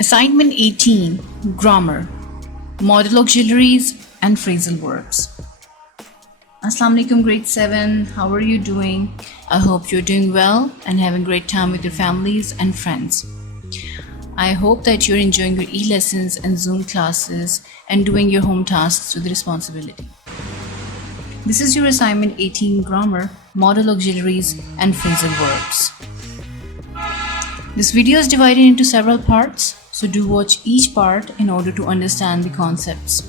Assignment 18, Grammar, Modal Auxiliaries and Phrasal Verbs. Assalamu alaikum grade 7, how are you doing? I hope you're doing well and having a great time with your families and friends. I hope that you're enjoying your e-lessons and Zoom classes and doing your home tasks with responsibility. This is your assignment 18, Grammar, Modal Auxiliaries and Phrasal Verbs. This video is divided into several parts, so do watch each part in order to understand the concepts.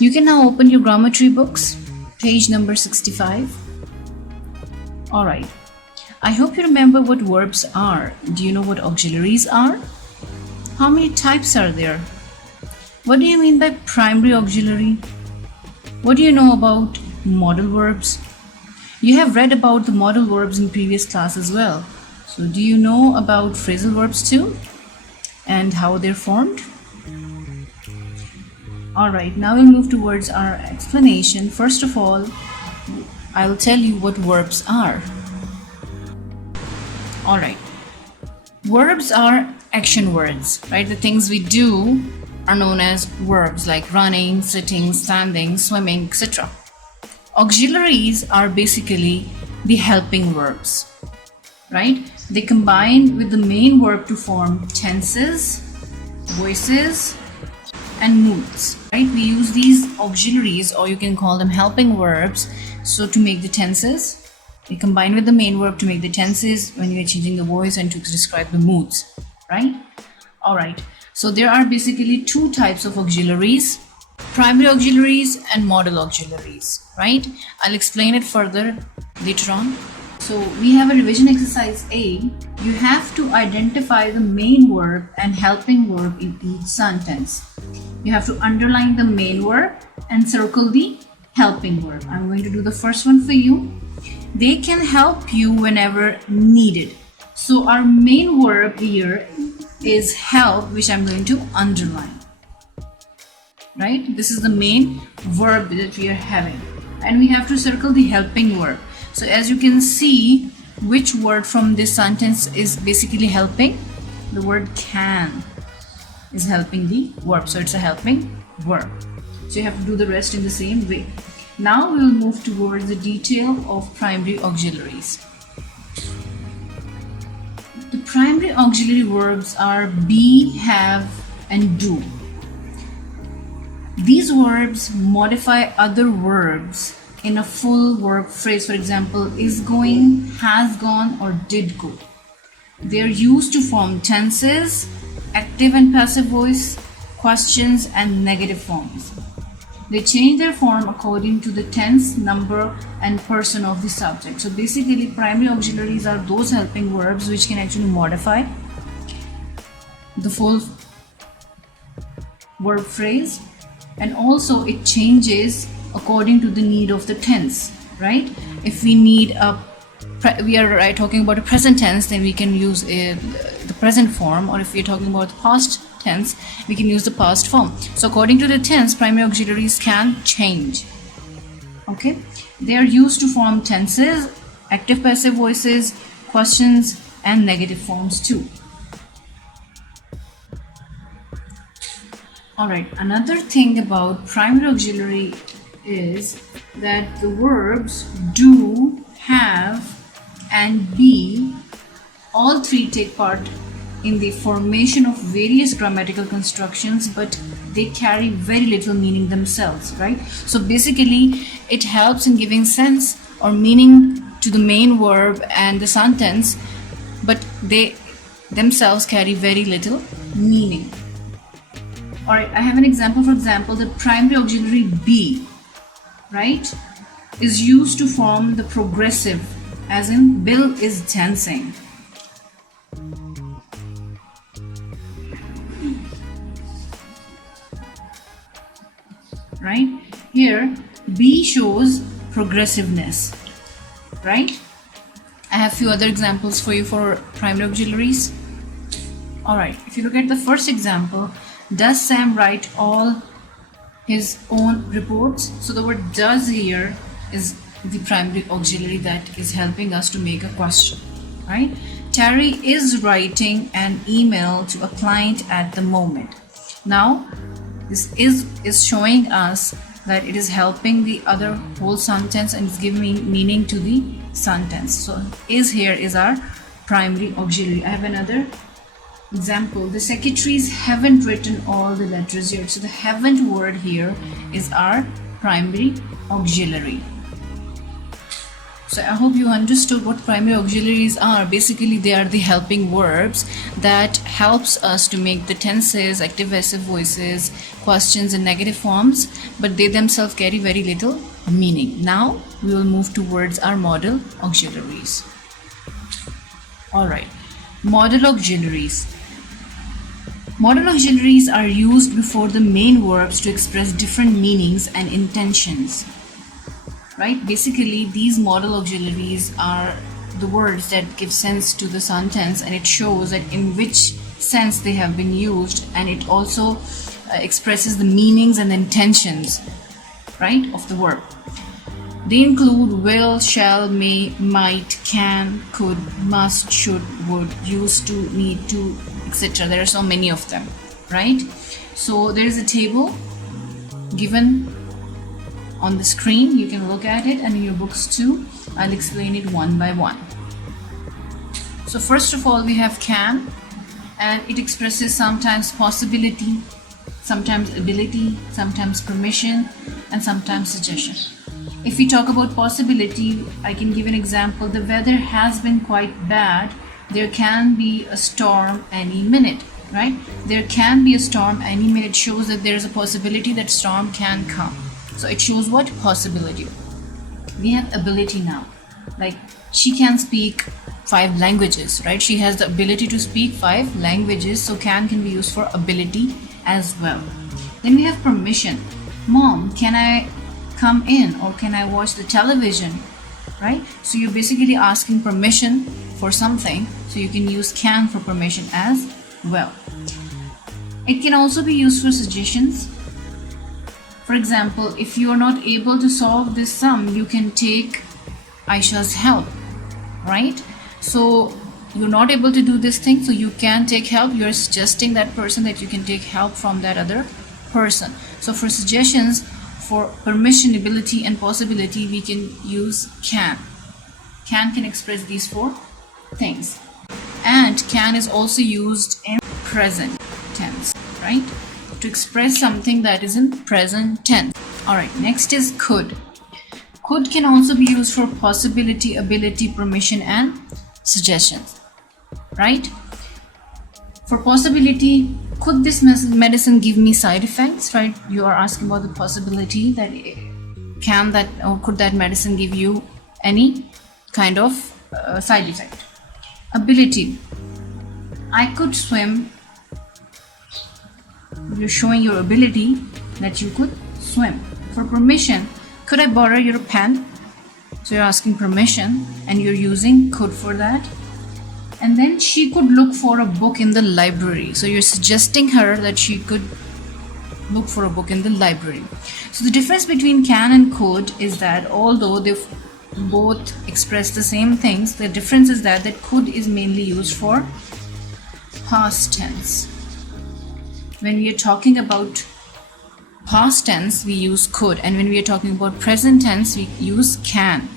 You can now open your grammar tree books, page number 65. Alright, I hope you remember what verbs are. Do you know what auxiliaries are? How many types are there? What do you mean by primary auxiliary? What do you know about modal verbs? You have read about the modal verbs in previous class as well. So do you know about phrasal verbs too? And how they're formed? Alright, now we'll move towards our explanation. First of all, I'll tell you what verbs are. Alright, verbs are action words, right? The things we do are known as verbs, like running, sitting, standing, swimming, etc. Auxiliaries are basically the helping verbs, right? They combine with the main verb to form tenses, voices, and moods, right? We use these auxiliaries, or you can call them helping verbs, so to make the tenses. They combine with the main verb to make the tenses when you're changing the voice and to describe the moods, right? Alright, so there are basically two types of auxiliaries: primary auxiliaries and modal auxiliaries, right? I'll explain it further later on. So we have a revision exercise A. You have to identify the main verb and helping verb in each sentence. You have to underline the main verb and circle the helping verb. I'm going to do the first one for you. They can help you whenever needed. So our main verb here is help, which I'm going to underline. Right? This is the main verb that we are having. And we have to circle the helping verb. So as you can see, which word from this sentence is basically helping? The word can is helping the verb. So it's a helping verb. So you have to do the rest in the same way. Now we will move towards the detail of primary auxiliaries. The primary auxiliary verbs are be, have, and do. These verbs modify other verbs in a full verb phrase. For example, is going, has gone, or did go. They are used to form tenses, active and passive voice, questions, and negative forms. They change their form according to the tense, number, and person of the subject. So basically, primary auxiliaries are those helping verbs which can actually modify the full verb phrase, and also it changes according to the need of the tense, right? If we need we are talking about a present tense, then we can use the present form, or if we are talking about the past tense, we can use the past form. So according to the tense, primary auxiliaries can change. Okay, they are used to form tenses, active passive voices, questions, and negative forms too. Alright, another thing about primary auxiliary is that the verbs do, have, and be, all three take part in the formation of various grammatical constructions, but they carry very little meaning themselves, right? So basically, it helps in giving sense or meaning to the main verb and the sentence, but they themselves carry very little meaning. Alright, I have an example. For example, the primary auxiliary be, right, is used to form the progressive, as in Bill is dancing. Right? Here, be shows progressiveness. Right? I have few other examples for you for primary auxiliaries. Alright, if you look at the first example, does Sam write all his own reports? So the word does here is the primary auxiliary that is helping us to make a question, right? Terry is writing an email to a client at the moment. Now, this is showing us that it is helping the other whole sentence and is giving meaning to the sentence. So is here is our primary auxiliary. I have another example. The secretaries haven't written all the letters yet. So the haven't word here is our primary auxiliary. So I hope you understood what primary auxiliaries are. Basically, they are the helping verbs that helps us to make the tenses, active passive voices, questions and negative forms, but they themselves carry very little meaning. Now we will move towards our modal auxiliaries. Alright, modal auxiliaries. Modal auxiliaries are used before the main verbs to express different meanings and intentions. Right? Basically, these modal auxiliaries are the words that give sense to the sentence, and it shows that in which sense they have been used, and it also expresses the meanings and intentions, right, of the verb. They include will, shall, may, might, can, could, must, should, would, used to, need to, etc. There are so many of them, right? So there is a table given on the screen. You can look at it, and in your books too. I'll explain it one by one. So first of all, we have can, and it expresses sometimes possibility, sometimes ability, sometimes permission, and sometimes suggestion. If we talk about possibility, I can give an example. The weather has been quite bad. There can be a storm any minute, right? There can be a storm any minute shows that there is a possibility that storm can come. So it shows what? Possibility. We have ability now. Like she can speak 5 languages, right? She has the ability to speak 5 languages. So can be used for ability as well. Then we have permission. Mom, can I come in, or can I watch the television? Right? So you're basically asking permission for something. So you can use can for permission as well. It can also be used for suggestions. For example, if you are not able to solve this sum, you can take Aisha's help, right? So you're not able to do this thing, so you can take help. You're suggesting that person that you can take help from that other person. So for suggestions, for permission, ability, and possibility, we can use can. Can express these 4 things. And can is also used in present tense, right? To express something that is in present tense. Alright, next is could. Could can also be used for possibility, ability, permission, and suggestions. Right? For possibility, could this medicine give me side effects? Right? You are asking about the possibility that can that or could that medicine give you any kind of side effect. Ability. I could swim. You're showing your ability that you could swim. For permission, could I borrow your pen? So you're asking permission and you're using could for that. And then she could look for a book in the library. So you're suggesting her that she could look for a book in the library. So the difference between can and could is that although they both express the same things, the difference is that could is mainly used for past tense. When we are talking about past tense, we use could, and when we are talking about present tense, we use can,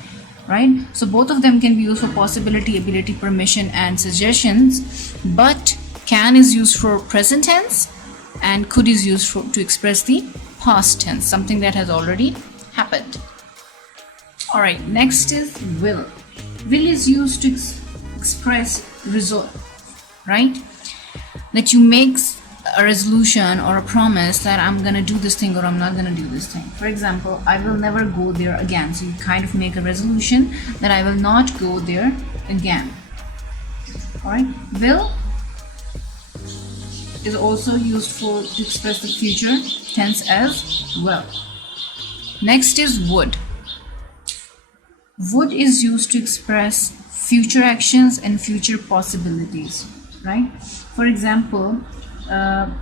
right? So both of them can be used for possibility, ability, permission, and suggestions, but can is used for present tense and could is used to express the past tense, something that has already happened. Alright, next is will. Will is used to express resolve, right? That you make a resolution or a promise that I'm gonna do this thing or I'm not gonna do this thing. For example, I will never go there again. So you kind of make a resolution that I will not go there again. Alright, will is also used to express the future tense as well. Next is would. Would is used to express future actions and future possibilities, right? For example,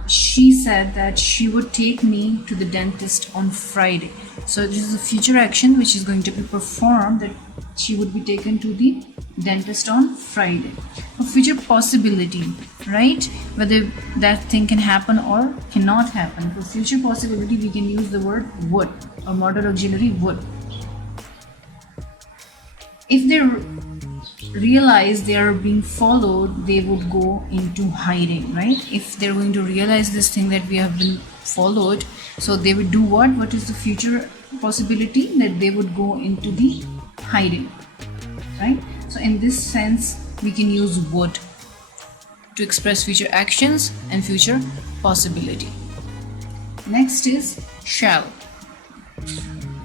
she said that she would take me to the dentist on Friday. So this is a future action which is going to be performed, that she would be taken to the dentist on Friday. for future possibility, right? Whether that thing can happen or cannot happen. For future possibility, we can use the word would or modal auxiliary would. If they realize they are being followed, they would go into hiding, right? If they're going to realize this thing that we have been followed, so they would do what? What is the future possibility? That they would go into the hiding, right? So in this sense, we can use would to express future actions and future possibility. Next is shall.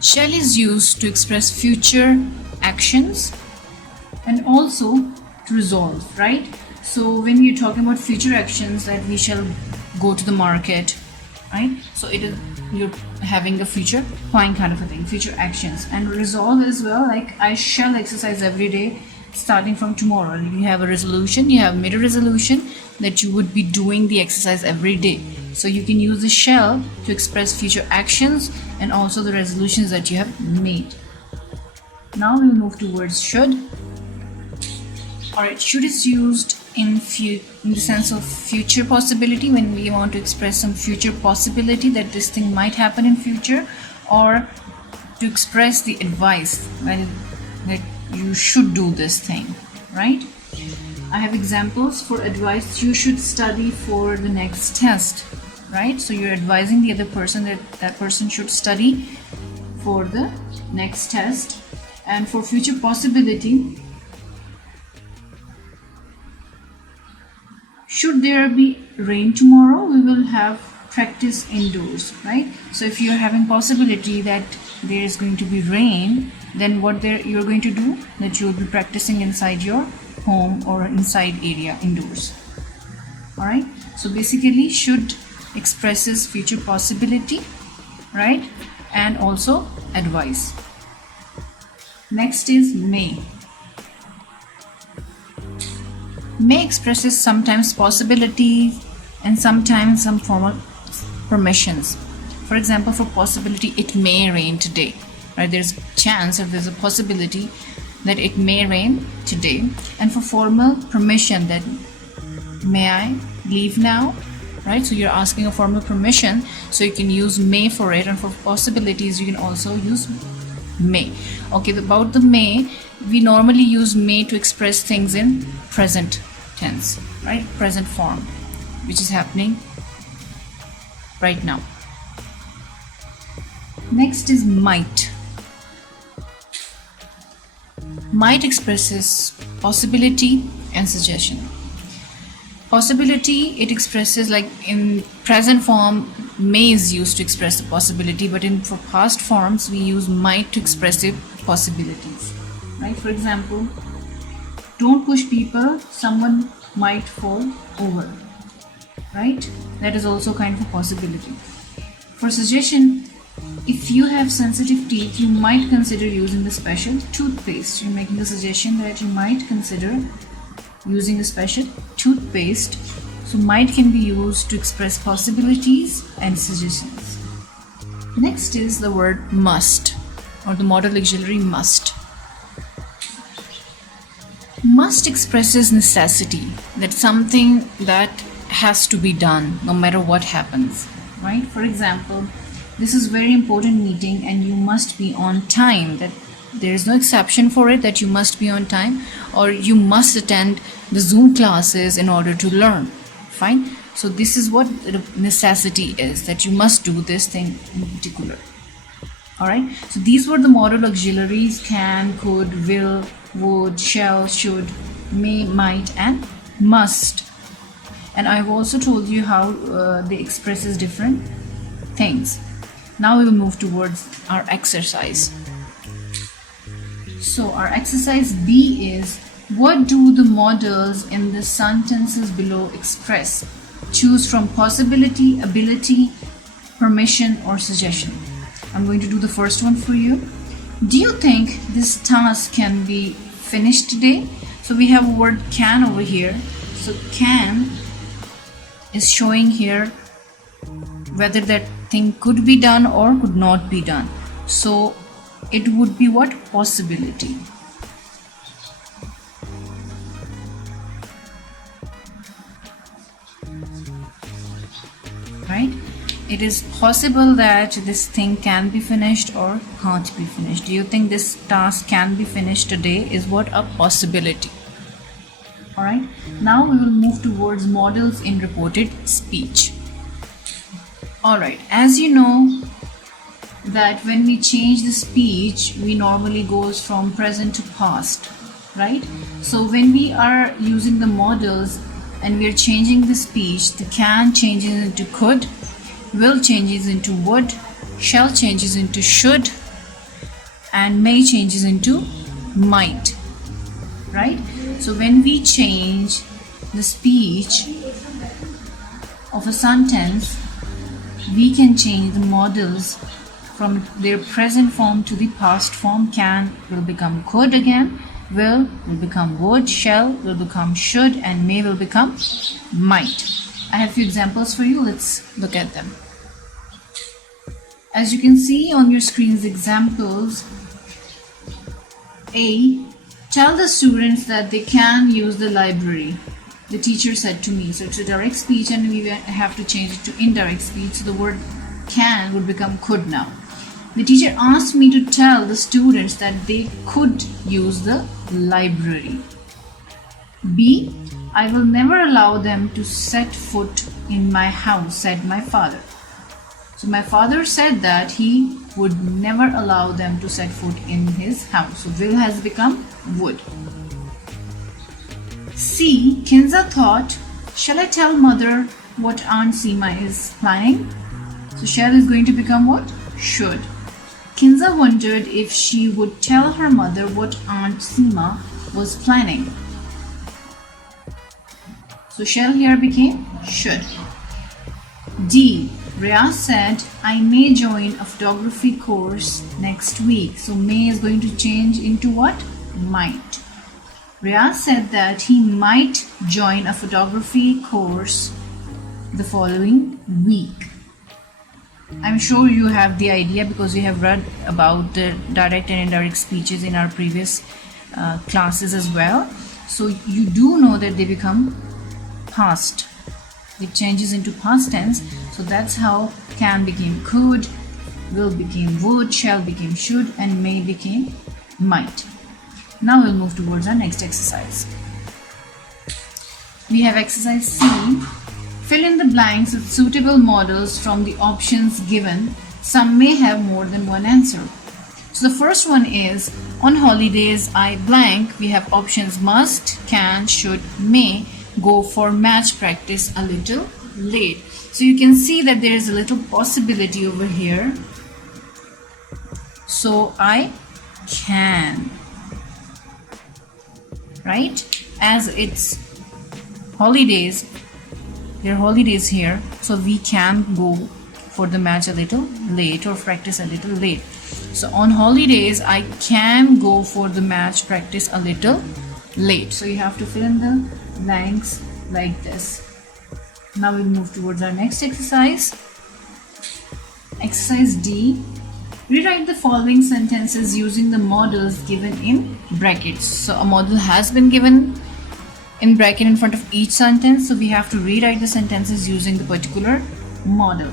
Shall is used to express future actions and also to resolve, right? So when you're talking about future actions, that we shall go to the market, right? So it is, you're having a future point kind of a thing, future actions. And resolve as well, like I shall exercise every day starting from tomorrow. You have a resolution, you have made a resolution that you would be doing the exercise every day. So you can use the shall to express future actions and also the resolutions that you have made. Now we'll move towards should. Alright, should is used in the sense of future possibility, when we want to express some future possibility that this thing might happen in future, or to express the advice that you should do this thing, right? I have examples for advice. You should study for the next test, right? So you're advising the other person that that person should study for the next test. And for future possibility, should there be rain tomorrow, we will have practice indoors, right? So if you're having possibility that there is going to be rain, then what you're going to do, that you'll be practicing inside your home or inside area indoors. All right, so basically should expresses future possibility, right? And also advice. Next is may. May expresses sometimes possibility and sometimes some formal permissions. For example, for possibility, it may rain today, right? There's a chance, or there's a possibility that it may rain today. And for formal permission, that may I leave now, right? So you're asking a formal permission, so you can use may for it. And for possibilities, you can also use may. Okay, about the may, we normally use may to express things in present tense, right? Present form, which is happening right now. Next is might. Might expresses possibility and suggestion. Possibility, it expresses, like in present form, may is used to express the possibility, but for past forms, we use might to express the possibilities, right? For example, don't push people, someone might fall over, right? That is also kind of a possibility. For suggestion, if you have sensitive teeth, you might consider using the special toothpaste. You're making a suggestion that you might consider using a special toothpaste. So might can be used to express possibilities and suggestions. Next is the word must, or the modal auxiliary must. Must expresses necessity, that something that has to be done no matter what happens, right? For example, this is very important meeting and you must be on time, that there is no exception for it, that you must be on time, or you must attend the Zoom classes in order to learn. Fine. So this is what the necessity is, that you must do this thing in particular. All right. So these were the modal auxiliaries: can, could, will, would, shall, should, may, might, and must. And I've also told you how they expresses different things. Now we will move towards our exercise. So our exercise B is, what do the modals in the sentences below express? Choose from possibility, ability, permission, or suggestion. I'm going to do the first one for you. Do you think this task can be finished today? So we have a word can over here. So can is showing here whether that thing could be done or could not be done. So it would be what? Possibility. it is possible that this thing can be finished or can't be finished. Do you think this task can be finished today? Is what a possibility. Alright, now we will move towards modals in reported speech. Alright, as you know that when we change the speech, we normally goes from present to past, right? So when we are using the modals and we are changing the speech, the can changes into could, will changes into would, shall changes into should, and may changes into might, right? So when we change the speech of a sentence, we can change the modals from their present form to the past form. Can will become could again, will become would, shall will become should, and may will become might. I have few examples for you. Let's look at them. As you can see on your screens, examples. A. Tell the students that they can use the library. The teacher said to me. So it's a direct speech and we have to change it to indirect speech. So the word can would become could now. The teacher asked me to tell the students that they could use the library. B. I will never allow them to set foot in my house, said my father. So my father said that he would never allow them to set foot in his house. So will has become would. C. Kinza thought, shall I tell mother what Aunt Seema is planning? So shall is going to become what? Should. Kinza wondered if she would tell her mother what Aunt Seema was planning. So shall here became should. D. Riyaz said, I may join a photography course next week. So may is going to change into what? Might. Riyaz said that he might join a photography course the following week. I'm sure you have the idea because you have read about the direct and indirect speeches in our previous classes as well. So you do know that they become past. It changes into past tense. So that's how can became could, will became would, shall became should, and may became might. Now we'll move towards our next exercise. We have exercise C. Fill in the blanks with suitable modals from the options given. Some may have more than one answer. So the first one is, on holidays I blank. We have options must, can, should, may go for match practice a little late. So you can see that there is a little possibility over here. So I can, right? As it's holidays, there are holidays here, so we can go for the match a little late or practice a little late. So on holidays I can go for the match practice a little late. So you have to fill in the blanks like this. Now we'll move towards our next exercise. Exercise D. Rewrite the following sentences using the modals given in brackets. So a modal has been given in bracket in front of each sentence, so we have to rewrite the sentences using the particular modal.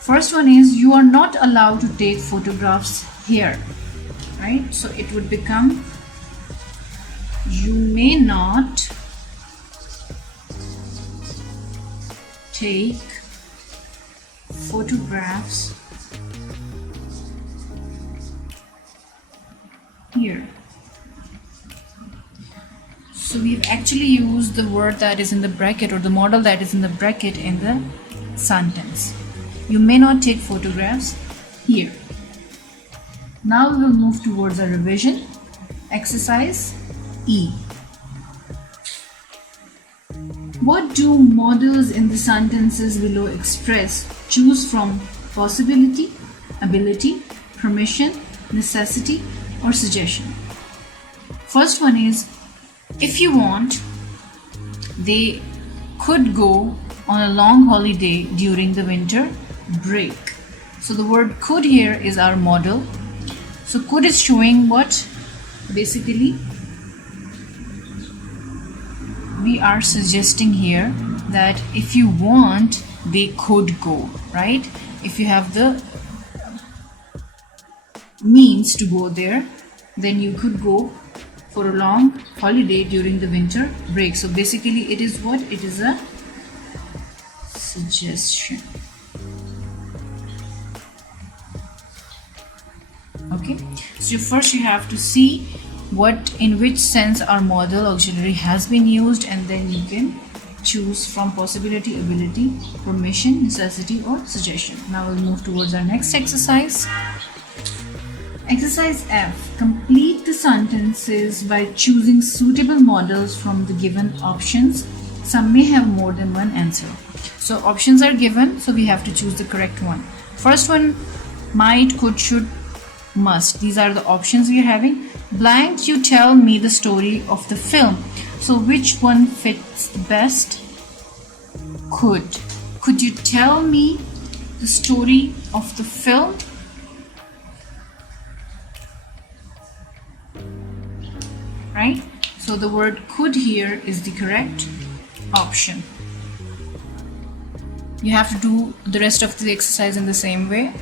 First one is, you are not allowed to take photographs here, right? So it would become, you may not take photographs here. So we've actually used the word that is in the bracket or the modal that is in the bracket in the sentence. You may not take photographs here. Now we will move towards a revision. Exercise E. What do modals in the sentences below express? Choose from possibility, ability, permission, necessity, or suggestion. First one is, if you want, they could go on a long holiday during the winter break. So the word could here is our modal. So could is showing what? Basically, we are suggesting here that if you want, they could go, right? If you have the means to go there, then you could go for a long holiday during the winter break. So basically it is what? It is a suggestion. Okay, so first you have to see in which sense our modal auxiliary has been used, and then you can choose from possibility, ability, permission, necessity, or suggestion. Now we'll move towards our next exercise. Exercise F. Complete the sentences by choosing suitable modals from the given options. Some may have more than one answer. So options are given, so we have to choose the correct one. First one, might, could, should, must. These are the options we are having. Blank, you tell me the story of the film. So which one fits the best? Could. Could you tell me the story of the film? Right? So the word could here is the correct option. You have to do the rest of the exercise in the same way.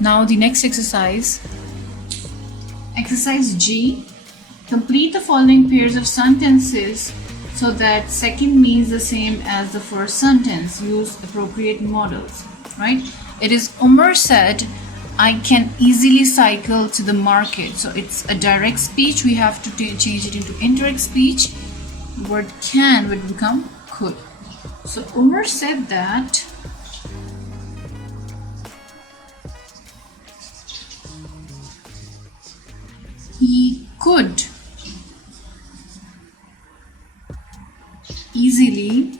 Now the next exercise. Exercise G. Complete the following pairs of sentences so that second means the same as the first sentence. Use appropriate modals. Right? It is Umar said, I can easily cycle to the market. So it's a direct speech. We have to change it into indirect speech. The word can would become could. So Umar said that he could easily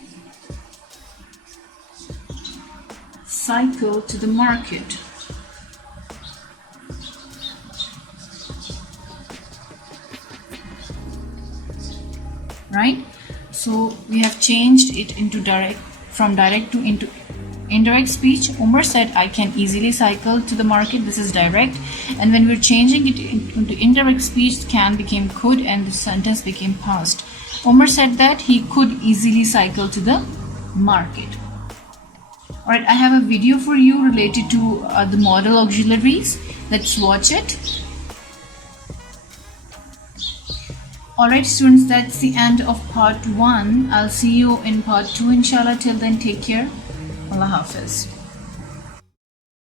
cycle to the market. Right? So we have changed it into from direct to into indirect speech. Umar said, I can easily cycle to the market. This is direct. And when we're changing it into indirect speech, can became could and the sentence became past. Umar said that he could easily cycle to the market. Alright, I have a video for you related to the modal auxiliaries. Let's watch it. Alright students, that's the end of part 1. I'll see you in part 2 inshallah. Till then, take care. Allah Hafiz.